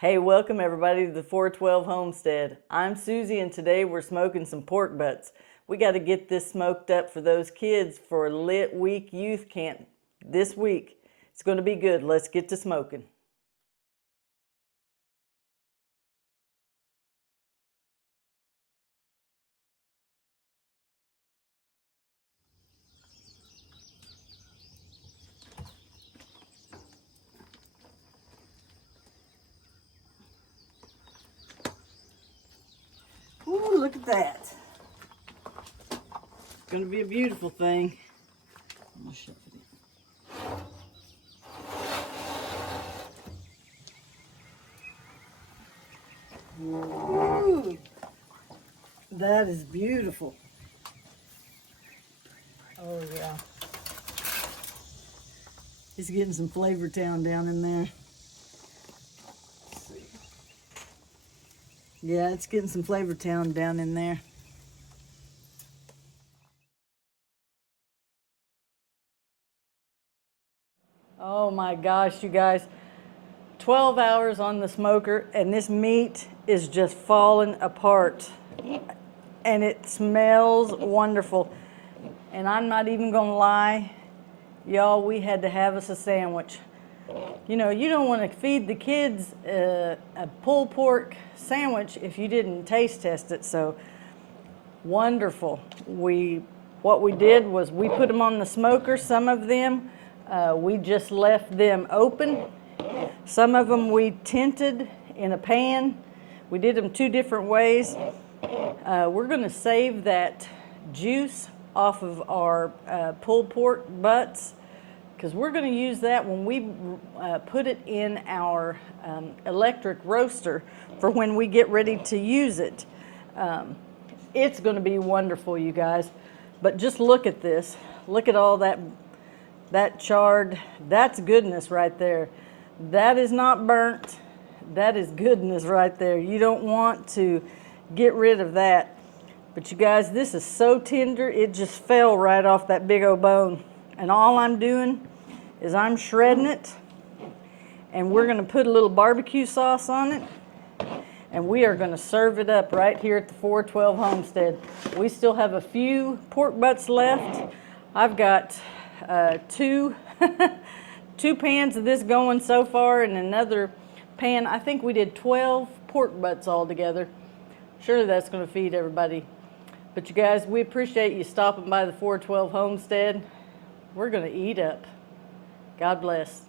Hey, welcome everybody to the 412 Homestead. I'm Susie and today we're smoking some pork butts. We got to get this smoked up for those kids for Lit Week Youth Camp this week. It's going to be good. Let's get to smoking. Ooh, look at that. It's going to be a beautiful thing. I'm going to shove it in. Ooh, that is beautiful. Oh yeah. It's getting some Flavor Town down in there. Yeah, it's getting some Flavor Town down in there. Oh my gosh, you guys. 12 hours on the smoker and this meat is just falling apart. And it smells wonderful. And I'm not even gonna lie, y'all, we had to have us a sandwich. You know, you don't want to feed the kids a pulled pork sandwich if you didn't taste test it. So wonderful. What we did was we put them on the smoker. Some of them we just left them open. Some of them we tinted in a pan. We did them two different ways. We're going to save that juice off of our pulled pork butts, because we're going to use that when we put it in our electric roaster for when we get ready to use it. It's going to be wonderful, you guys. But just look at this. Look at all that charred. That's goodness right there. That is not burnt. That is goodness right there. You don't want to get rid of that. But you guys, this is so tender, it just fell right off that big old bone. And all I'm doing is I'm shredding it, and we're gonna put a little barbecue sauce on it, and we are gonna serve it up right here at the 412 Homestead. We still have a few pork butts left. I've got two pans of this going so far, and another pan. I think we did 12 pork butts all together. Surely that's gonna feed everybody. But you guys, we appreciate you stopping by the 412 Homestead. We're gonna eat up. God bless.